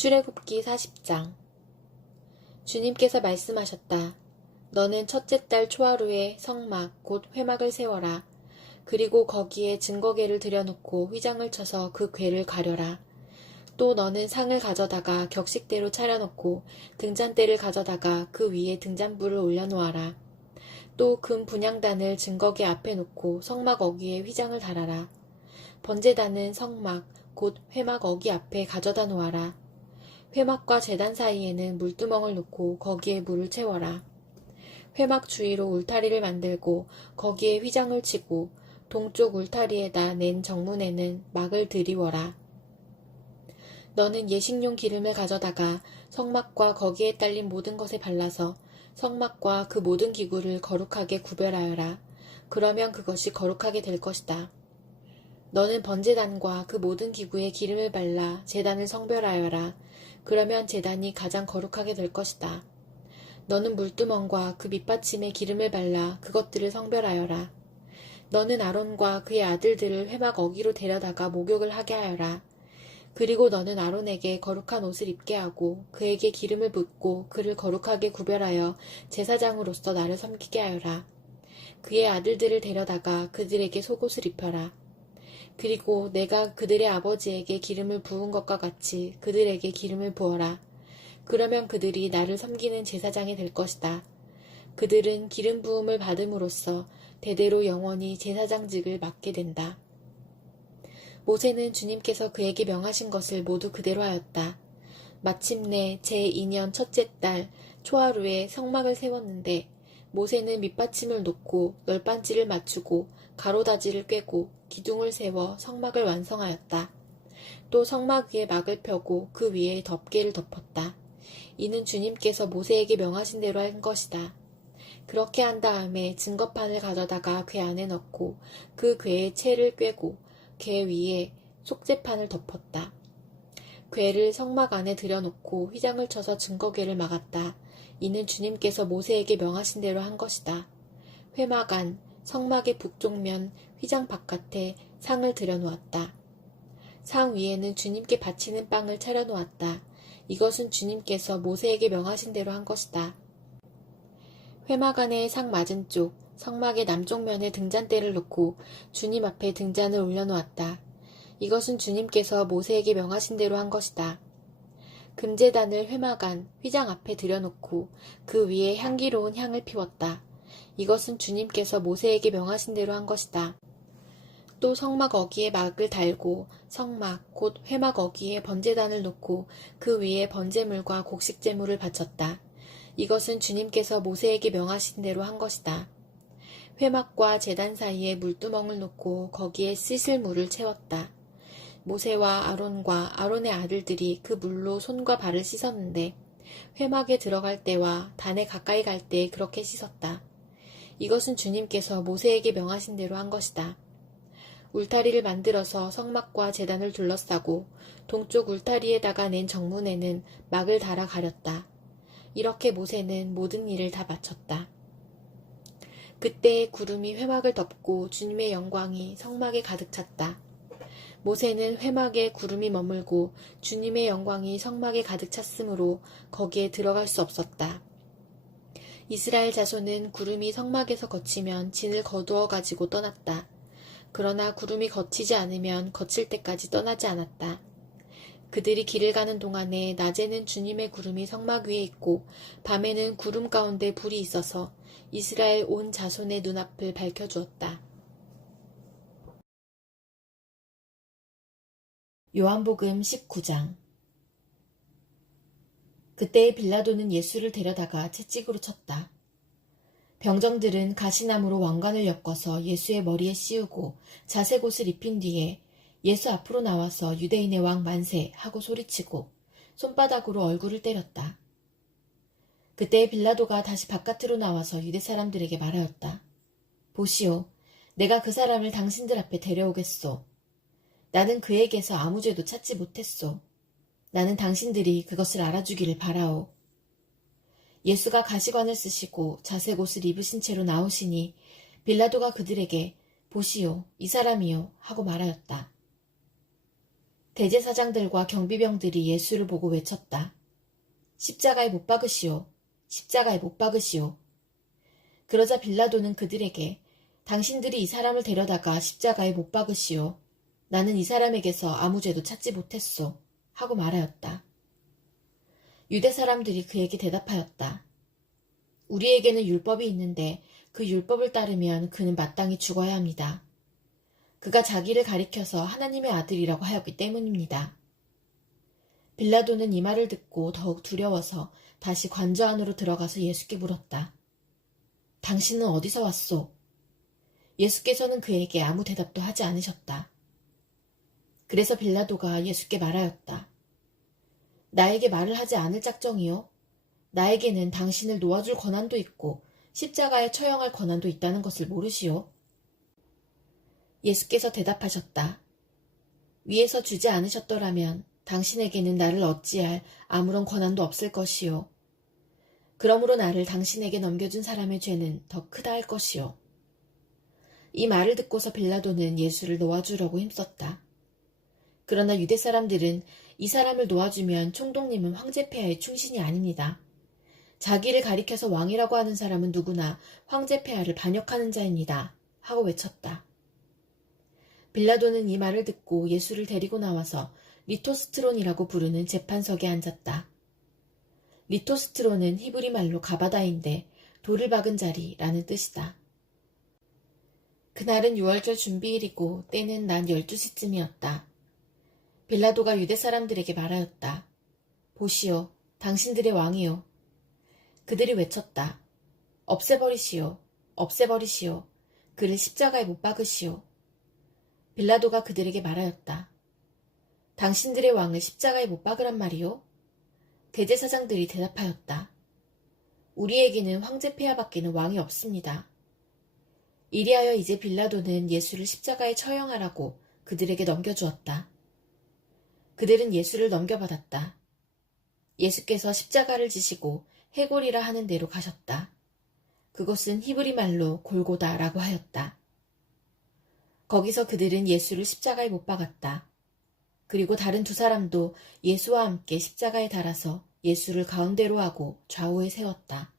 출애굽기 40장. 주님께서 말씀하셨다. 너는 첫째 달 초하루에 성막 곧 회막을 세워라. 그리고 거기에 증거궤를 들여놓고 휘장을 쳐서 그 궤를 가려라. 또 너는 상을 가져다가 격식대로 차려놓고 등잔대를 가져다가 그 위에 등잔불을 올려놓아라. 또 금 분향단을 증거궤 앞에 놓고 성막 어귀에 휘장을 달아라. 번제단은 성막 곧 회막 어귀 앞에 가져다 놓아라. 회막과 제단 사이에는 물두멍을 놓고 거기에 물을 채워라. 회막 주위로 울타리를 만들고 거기에 휘장을 치고 동쪽 울타리에다 낸 정문에는 막을 들이워라. 너는 예식용 기름을 가져다가 성막과 거기에 딸린 모든 것에 발라서 성막과 그 모든 기구를 거룩하게 구별하여라. 그러면 그것이 거룩하게 될 것이다. 너는 번제단과 그 모든 기구에 기름을 발라 제단을 성별하여라. 그러면 제단이 가장 거룩하게 될 것이다. 너는 물두멍과 그 밑받침에 기름을 발라 그것들을 성별하여라. 너는 아론과 그의 아들들을 회막 어귀로 데려다가 목욕을 하게 하여라. 그리고 너는 아론에게 거룩한 옷을 입게 하고 그에게 기름을 붓고 그를 거룩하게 구별하여 제사장으로서 나를 섬기게 하여라. 그의 아들들을 데려다가 그들에게 속옷을 입혀라. 그리고 내가 그들의 아버지에게 기름을 부은 것과 같이 그들에게 기름을 부어라. 그러면 그들이 나를 섬기는 제사장이 될 것이다. 그들은 기름 부음을 받음으로써 대대로 영원히 제사장직을 맡게 된다. 모세는 주님께서 그에게 명하신 것을 모두 그대로 하였다. 마침내 제2년 첫째 달 초하루에 성막을 세웠는데 모세는 밑받침을 놓고 널빤지를 맞추고 가로다지를 꿰고 기둥을 세워 성막을 완성하였다. 또 성막 위에 막을 펴고 그 위에 덮개를 덮었다. 이는 주님께서 모세에게 명하신 대로 한 것이다. 그렇게 한 다음에 증거판을 가져다가 궤 안에 넣고 그 궤에 채를 꿰고 궤 위에 속죄판을 덮었다. 궤를 성막 안에 들여놓고 휘장을 쳐서 증거궤를 막았다. 이는 주님께서 모세에게 명하신 대로 한 것이다. 회막 안, 성막의 북쪽면 휘장 바깥에 상을 들여놓았다. 상 위에는 주님께 바치는 빵을 차려놓았다. 이것은 주님께서 모세에게 명하신 대로 한 것이다. 회막 안의 상 맞은쪽, 성막의 남쪽 면에 등잔대를 놓고 주님 앞에 등잔을 올려놓았다. 이것은 주님께서 모세에게 명하신 대로 한 것이다. 금제단을 회막 안, 휘장 앞에 들여놓고 그 위에 향기로운 향을 피웠다. 이것은 주님께서 모세에게 명하신 대로 한 것이다. 또 성막 어귀에 막을 달고 성막 곧 회막 어귀에 번제단을 놓고 그 위에 번제물과 곡식제물을 바쳤다. 이것은 주님께서 모세에게 명하신 대로 한 것이다. 회막과 제단 사이에 물두멍을 놓고 거기에 씻을 물을 채웠다. 모세와 아론과 아론의 아들들이 그 물로 손과 발을 씻었는데 회막에 들어갈 때와 단에 가까이 갈 때 그렇게 씻었다. 이것은 주님께서 모세에게 명하신 대로 한 것이다. 울타리를 만들어서 성막과 제단을 둘러싸고 동쪽 울타리에다가 낸 정문에는 막을 달아 가렸다. 이렇게 모세는 모든 일을 다 마쳤다. 그때 구름이 회막을 덮고 주님의 영광이 성막에 가득 찼다. 모세는 회막에 구름이 머물고 주님의 영광이 성막에 가득 찼으므로 거기에 들어갈 수 없었다. 이스라엘 자손은 구름이 성막에서 거치면 진을 거두어 가지고 떠났다. 그러나 구름이 거치지 않으면 거칠 때까지 떠나지 않았다. 그들이 길을 가는 동안에 낮에는 주님의 구름이 성막 위에 있고 밤에는 구름 가운데 불이 있어서 이스라엘 온 자손의 눈앞을 밝혀주었다. 요한복음 19장. 그때 빌라도는 예수를 데려다가 채찍으로 쳤다. 병정들은 가시나무로 왕관을 엮어서 예수의 머리에 씌우고 자색 옷을 입힌 뒤에 예수 앞으로 나와서 유대인의 왕 만세 하고 소리치고 손바닥으로 얼굴을 때렸다. 그때 빌라도가 다시 바깥으로 나와서 유대 사람들에게 말하였다. 보시오, 내가 그 사람을 당신들 앞에 데려오겠소. 나는 그에게서 아무 죄도 찾지 못했소. 나는 당신들이 그것을 알아주기를 바라오. 예수가 가시관을 쓰시고 자색 옷을 입으신 채로 나오시니 빌라도가 그들에게 보시오, 이 사람이요 하고 말하였다. 대제사장들과 경비병들이 예수를 보고 외쳤다. 십자가에 못 박으시오. 십자가에 못 박으시오. 그러자 빌라도는 그들에게 당신들이 이 사람을 데려다가 십자가에 못 박으시오. 나는 이 사람에게서 아무 죄도 찾지 못했소. 하고 말하였다. 유대 사람들이 그에게 대답하였다. 우리에게는 율법이 있는데 그 율법을 따르면 그는 마땅히 죽어야 합니다. 그가 자기를 가리켜서 하나님의 아들이라고 하였기 때문입니다. 빌라도는 이 말을 듣고 더욱 두려워서 다시 관저 안으로 들어가서 예수께 물었다. 당신은 어디서 왔소? 예수께서는 그에게 아무 대답도 하지 않으셨다. 그래서 빌라도가 예수께 말하였다. 나에게 말을 하지 않을 작정이요? 나에게는 당신을 놓아줄 권한도 있고 십자가에 처형할 권한도 있다는 것을 모르시오? 예수께서 대답하셨다. 위에서 주지 않으셨더라면 당신에게는 나를 어찌할 아무런 권한도 없을 것이요. 그러므로 나를 당신에게 넘겨준 사람의 죄는 더 크다 할 것이요. 이 말을 듣고서 빌라도는 예수를 놓아주려고 힘썼다. 그러나 유대 사람들은 이 사람을 놓아주면 총독님은 황제폐하의 충신이 아닙니다. 자기를 가리켜서 왕이라고 하는 사람은 누구나 황제폐하를 반역하는 자입니다. 하고 외쳤다. 빌라도는 이 말을 듣고 예수를 데리고 나와서 리토스트론이라고 부르는 재판석에 앉았다. 리토스트론은 히브리 말로 가바다인데 돌을 박은 자리라는 뜻이다. 그날은 유월절 준비일이고 때는 낮 12시쯤이었다. 빌라도가 유대 사람들에게 말하였다. 보시오, 당신들의 왕이요. 그들이 외쳤다. 없애버리시오, 없애버리시오. 그를 십자가에 못 박으시오. 빌라도가 그들에게 말하였다. 당신들의 왕을 십자가에 못 박으란 말이오? 대제사장들이 대답하였다. 우리에게는 황제폐하밖에는 왕이 없습니다. 이리하여 이제 빌라도는 예수를 십자가에 처형하라고 그들에게 넘겨주었다. 그들은 예수를 넘겨받았다. 예수께서 십자가를 지시고 해골이라 하는 데로 가셨다. 그곳은 히브리 말로 골고다라고 하였다. 거기서 그들은 예수를 십자가에 못 박았다. 그리고 다른 두 사람도 예수와 함께 십자가에 달아서 예수를 가운데로 하고 좌우에 세웠다.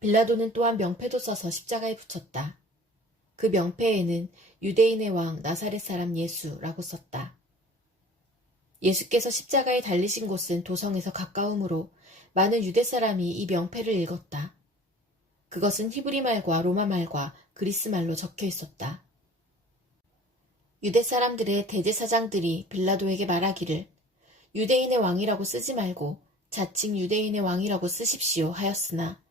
빌라도는 또한 명패도 써서 십자가에 붙였다. 그 명패에는 유대인의 왕 나사렛 사람 예수라고 썼다. 예수께서 십자가에 달리신 곳은 도성에서 가까우므로 많은 유대 사람이 이 명패를 읽었다. 그것은 히브리 말과 로마 말과 그리스 말로 적혀 있었다. 유대 사람들의 대제사장들이 빌라도에게 말하기를 유대인의 왕이라고 쓰지 말고 자칭 유대인의 왕이라고 쓰십시오 하였으나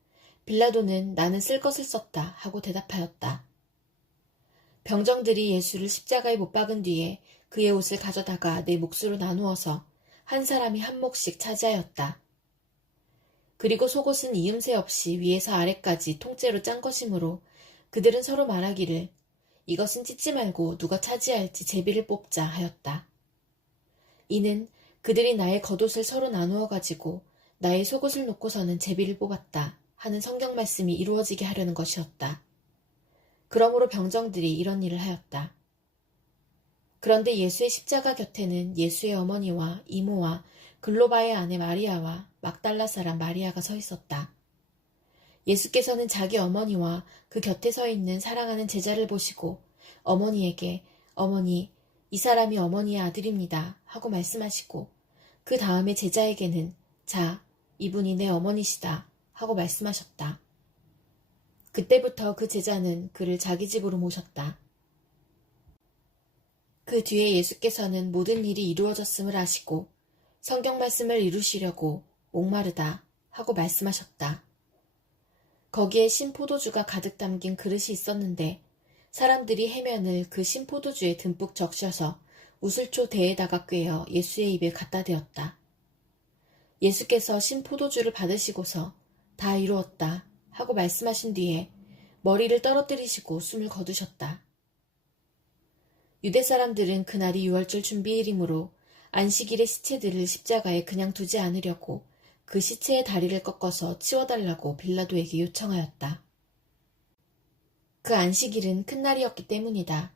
빌라도는 나는 쓸 것을 썼다 하고 대답하였다. 병정들이 예수를 십자가에 못 박은 뒤에 그의 옷을 가져다가 네 몫으로 나누어서 한 사람이 한 몫씩 차지하였다. 그리고 속옷은 이음새 없이 위에서 아래까지 통째로 짠 것이므로 그들은 서로 말하기를 이것은 찢지 말고 누가 차지할지 제비를 뽑자 하였다. 이는 그들이 나의 겉옷을 서로 나누어 가지고 나의 속옷을 놓고서는 제비를 뽑았다 하는 성경 말씀이 이루어지게 하려는 것이었다. 그러므로 병정들이 이런 일을 하였다. 그런데 예수의 십자가 곁에는 예수의 어머니와 이모와 글로바의 아내 마리아와 막달라 사람 마리아가 서 있었다. 예수께서는 자기 어머니와 그 곁에 서 있는 사랑하는 제자를 보시고 어머니에게 어머니, 이 사람이 어머니의 아들입니다 하고 말씀하시고 그 다음에 제자에게는 자, 이분이 내 어머니시다 하고 말씀하셨다. 그때부터 그 제자는 그를 자기 집으로 모셨다. 그 뒤에 예수께서는 모든 일이 이루어졌음을 아시고 성경 말씀을 이루시려고 목마르다 하고 말씀하셨다. 거기에 신포도주가 가득 담긴 그릇이 있었는데 사람들이 해면을 그 신포도주에 듬뿍 적셔서 우슬초 대에다가 꿰어 예수의 입에 갖다 대었다. 예수께서 신포도주를 받으시고서 다 이루었다 하고 말씀하신 뒤에 머리를 떨어뜨리시고 숨을 거두셨다. 유대 사람들은 그날이 유월절 준비일이므로 안식일의 시체들을 십자가에 그냥 두지 않으려고 그 시체의 다리를 꺾어서 치워달라고 빌라도에게 요청하였다. 그 안식일은 큰 날이었기 때문이다.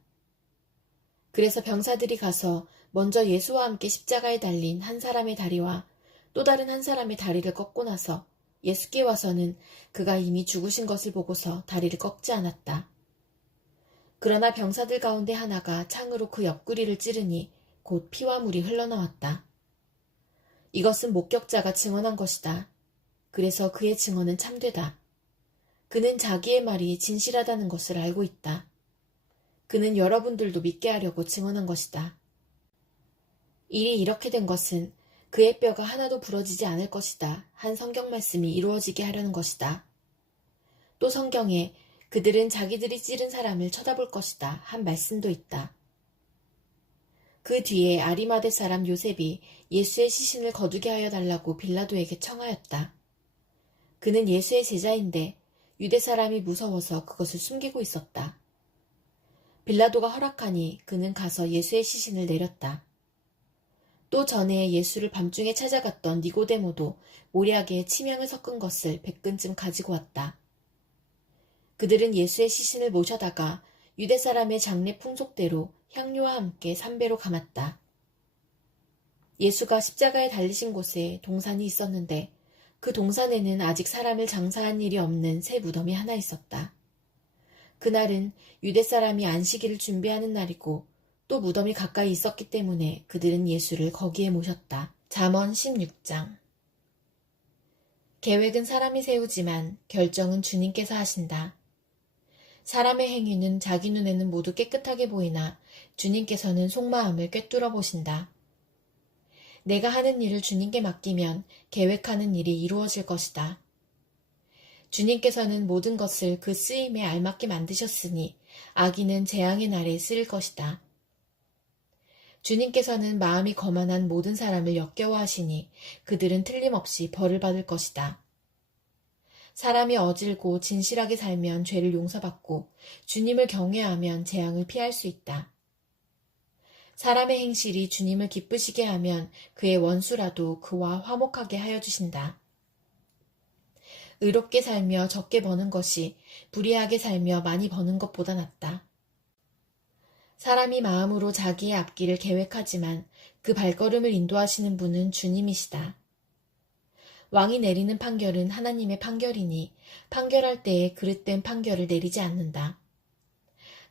그래서 병사들이 가서 먼저 예수와 함께 십자가에 달린 한 사람의 다리와 또 다른 한 사람의 다리를 꺾고 나서 예수께 와서는 그가 이미 죽으신 것을 보고서 다리를 꺾지 않았다. 그러나 병사들 가운데 하나가 창으로 그 옆구리를 찌르니 곧 피와 물이 흘러나왔다. 이것은 목격자가 증언한 것이다. 그래서 그의 증언은 참되다. 그는 자기의 말이 진실하다는 것을 알고 있다. 그는 여러분들도 믿게 하려고 증언한 것이다. 일이 이렇게 된 것은 그의 뼈가 하나도 부러지지 않을 것이다. 한 성경 말씀이 이루어지게 하려는 것이다. 또 성경에 그들은 자기들이 찌른 사람을 쳐다볼 것이다. 한 말씀도 있다. 그 뒤에 아리마대 사람 요셉이 예수의 시신을 거두게 하여 달라고 빌라도에게 청하였다. 그는 예수의 제자인데 유대 사람이 무서워서 그것을 숨기고 있었다. 빌라도가 허락하니 그는 가서 예수의 시신을 내렸다. 또 전에 예수를 밤중에 찾아갔던 니고데모도 모략에 침향을 섞은 것을 100근쯤 가지고 왔다. 그들은 예수의 시신을 모셔다가 유대 사람의 장례 풍속대로 향료와 함께 삼배로 감았다. 예수가 십자가에 달리신 곳에 동산이 있었는데 그 동산에는 아직 사람을 장사한 일이 없는 새 무덤이 하나 있었다. 그날은 유대 사람이 안식일을 준비하는 날이고 또 무덤이 가까이 있었기 때문에 그들은 예수를 거기에 모셨다. 잠언 16장. 계획은 사람이 세우지만 결정은 주님께서 하신다. 사람의 행위는 자기 눈에는 모두 깨끗하게 보이나 주님께서는 속마음을 꿰뚫어 보신다. 내가 하는 일을 주님께 맡기면 계획하는 일이 이루어질 것이다. 주님께서는 모든 것을 그 쓰임에 알맞게 만드셨으니 악인은 재앙의 날에 쓰일 것이다. 주님께서는 마음이 거만한 모든 사람을 역겨워하시니 그들은 틀림없이 벌을 받을 것이다. 사람이 어질고 진실하게 살면 죄를 용서받고 주님을 경외하면 재앙을 피할 수 있다. 사람의 행실이 주님을 기쁘시게 하면 그의 원수라도 그와 화목하게 하여 주신다. 의롭게 살며 적게 버는 것이 불의하게 살며 많이 버는 것보다 낫다. 사람이 마음으로 자기의 앞길을 계획하지만 그 발걸음을 인도하시는 분은 주님이시다. 왕이 내리는 판결은 하나님의 판결이니 판결할 때에 그릇된 판결을 내리지 않는다.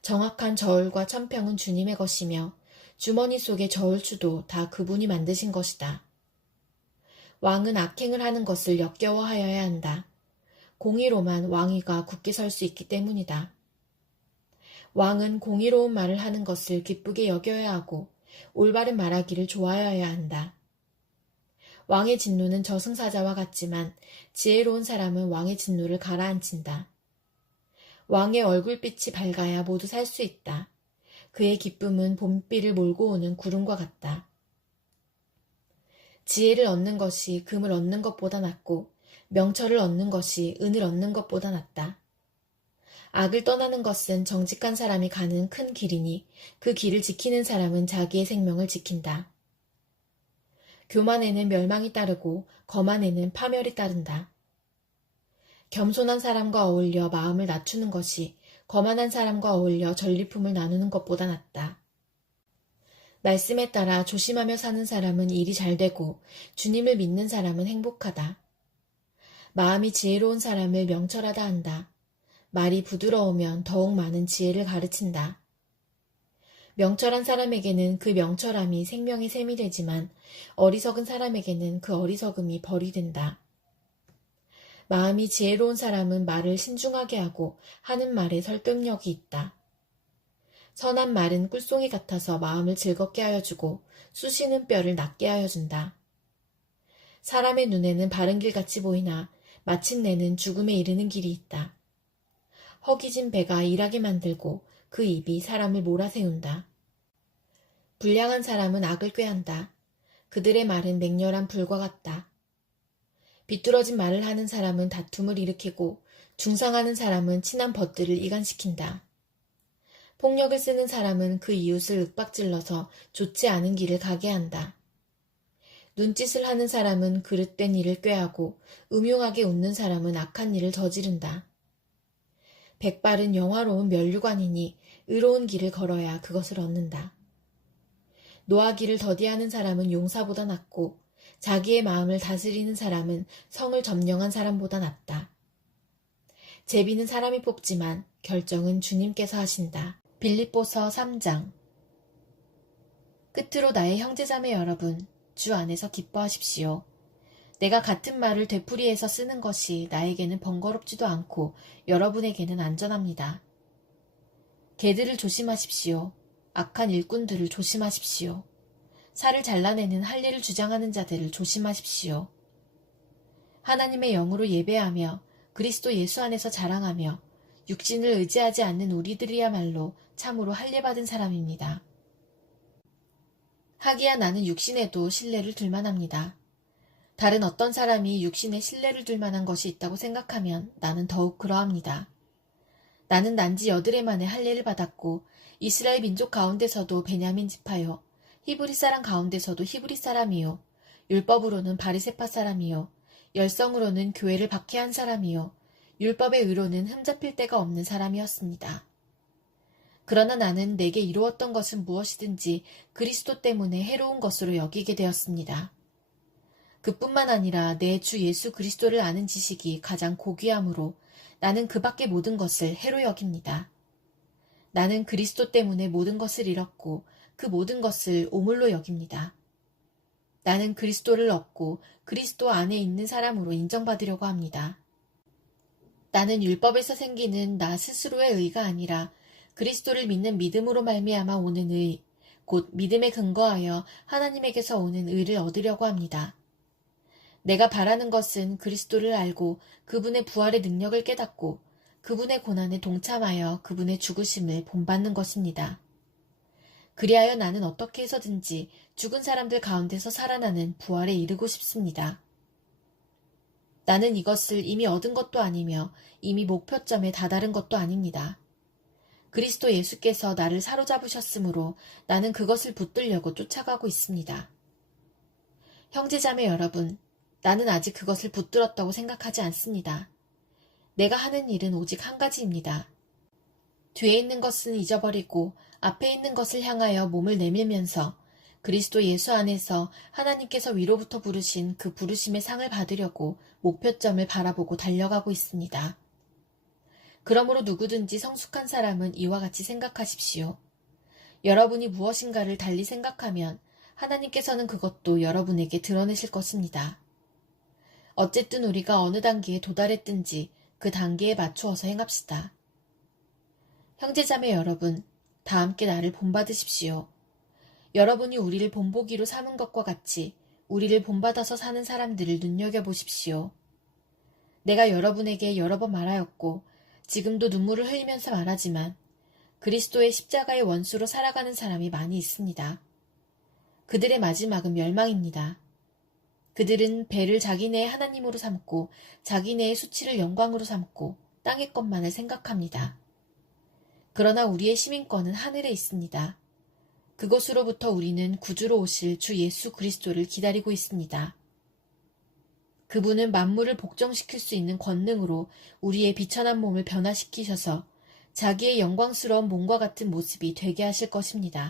정확한 저울과 천평은 주님의 것이며 주머니 속의 저울추도 다 그분이 만드신 것이다. 왕은 악행을 하는 것을 역겨워하여야 한다. 공의로만 왕위가 굳게 설 수 있기 때문이다. 왕은 공의로운 말을 하는 것을 기쁘게 여겨야 하고 올바른 말하기를 좋아하여야 한다. 왕의 진노는 저승사자와 같지만 지혜로운 사람은 왕의 진노를 가라앉힌다. 왕의 얼굴빛이 밝아야 모두 살 수 있다. 그의 기쁨은 봄비를 몰고 오는 구름과 같다. 지혜를 얻는 것이 금을 얻는 것보다 낫고 명철을 얻는 것이 은을 얻는 것보다 낫다. 악을 떠나는 것은 정직한 사람이 가는 큰 길이니 그 길을 지키는 사람은 자기의 생명을 지킨다. 교만에는 멸망이 따르고 거만에는 파멸이 따른다. 겸손한 사람과 어울려 마음을 낮추는 것이 거만한 사람과 어울려 전리품을 나누는 것보다 낫다. 말씀에 따라 조심하며 사는 사람은 일이 잘 되고 주님을 믿는 사람은 행복하다. 마음이 지혜로운 사람을 명철하다 한다. 말이 부드러우면 더욱 많은 지혜를 가르친다. 명철한 사람에게는 그 명철함이 생명의 샘이 되지만 어리석은 사람에게는 그 어리석음이 벌이 된다. 마음이 지혜로운 사람은 말을 신중하게 하고 하는 말에 설득력이 있다. 선한 말은 꿀송이 같아서 마음을 즐겁게 하여 주고 쑤시는 뼈를 낫게 하여 준다. 사람의 눈에는 바른 길같이 보이나 마침내는 죽음에 이르는 길이 있다. 허기진 배가 일하게 만들고 그 입이 사람을 몰아세운다. 불량한 사람은 악을 꾀한다. 그들의 말은 맹렬한 불과 같다. 비뚤어진 말을 하는 사람은 다툼을 일으키고 중상하는 사람은 친한 벗들을 이간시킨다. 폭력을 쓰는 사람은 그 이웃을 윽박질러서 좋지 않은 길을 가게 한다. 눈짓을 하는 사람은 그릇된 일을 꾀하고 음흉하게 웃는 사람은 악한 일을 저지른다. 백발은 영화로운 면류관이니 의로운 길을 걸어야 그것을 얻는다. 노하기를 더디하는 사람은 용사보다 낫고 자기의 마음을 다스리는 사람은 성을 점령한 사람보다 낫다. 제비는 사람이 뽑지만 결정은 주님께서 하신다. 빌립보서 3장. 끝으로 나의 형제자매 여러분, 주 안에서 기뻐하십시오. 내가 같은 말을 되풀이해서 쓰는 것이 나에게는 번거롭지도 않고 여러분에게는 안전합니다. 개들을 조심하십시오. 악한 일꾼들을 조심하십시오. 살을 잘라내는 할례를 주장하는 자들을 조심하십시오. 하나님의 영으로 예배하며 그리스도 예수 안에서 자랑하며 육신을 의지하지 않는 우리들이야말로 참으로 할례받은 사람입니다. 하기야 나는 육신에도 신뢰를 둘 만합니다. 다른 어떤 사람이 육신에 신뢰를 둘 만한 것이 있다고 생각하면 나는 더욱 그러합니다. 나는 난지 8해 만에 할례를 받았고 이스라엘 민족 가운데서도 베냐민 지파요, 히브리 사람 가운데서도 히브리 사람이요, 율법으로는 바리새파 사람이요, 열성으로는 교회를 박해한 사람이요, 율법의 의로는 흠잡힐 데가 없는 사람이었습니다. 그러나 나는 내게 이루었던 것은 무엇이든지 그리스도 때문에 해로운 것으로 여기게 되었습니다. 그뿐만 아니라 내 주 예수 그리스도를 아는 지식이 가장 고귀하므로 나는 그 밖의 모든 것을 해로 여깁니다. 나는 그리스도 때문에 모든 것을 잃었고 그 모든 것을 오물로 여깁니다. 나는 그리스도를 얻고 그리스도 안에 있는 사람으로 인정받으려고 합니다. 나는 율법에서 생기는 나 스스로의 의가 아니라 그리스도를 믿는 믿음으로 말미암아 오는 의, 곧 믿음에 근거하여 하나님에게서 오는 의를 얻으려고 합니다. 내가 바라는 것은 그리스도를 알고 그분의 부활의 능력을 깨닫고 그분의 고난에 동참하여 그분의 죽으심을 본받는 것입니다. 그리하여 나는 어떻게 해서든지 죽은 사람들 가운데서 살아나는 부활에 이르고 싶습니다. 나는 이것을 이미 얻은 것도 아니며 이미 목표점에 다다른 것도 아닙니다. 그리스도 예수께서 나를 사로잡으셨으므로 나는 그것을 붙들려고 쫓아가고 있습니다. 형제자매 여러분, 나는 아직 그것을 붙들었다고 생각하지 않습니다. 내가 하는 일은 오직 한 가지입니다. 뒤에 있는 것은 잊어버리고 앞에 있는 것을 향하여 몸을 내밀면서 그리스도 예수 안에서 하나님께서 위로부터 부르신 그 부르심의 상을 받으려고 목표점을 바라보고 달려가고 있습니다. 그러므로 누구든지 성숙한 사람은 이와 같이 생각하십시오. 여러분이 무엇인가를 달리 생각하면 하나님께서는 그것도 여러분에게 드러내실 것입니다. 어쨌든 우리가 어느 단계에 도달했든지 그 단계에 맞추어서 행합시다. 형제자매 여러분, 다 함께 나를 본받으십시오. 여러분이 우리를 본보기로 삼은 것과 같이 우리를 본받아서 사는 사람들을 눈여겨보십시오. 내가 여러분에게 여러 번 말하였고 지금도 눈물을 흘리면서 말하지만 그리스도의 십자가의 원수로 살아가는 사람이 많이 있습니다. 그들의 마지막은 멸망입니다. 그들은 배를 자기네의 하나님으로 삼고 자기네의 수치를 영광으로 삼고 땅의 것만을 생각합니다. 그러나 우리의 시민권은 하늘에 있습니다. 그곳으로부터 우리는 구주로 오실 주 예수 그리스도를 기다리고 있습니다. 그분은 만물을 복종시킬 수 있는 권능으로 우리의 비천한 몸을 변화시키셔서 자기의 영광스러운 몸과 같은 모습이 되게 하실 것입니다.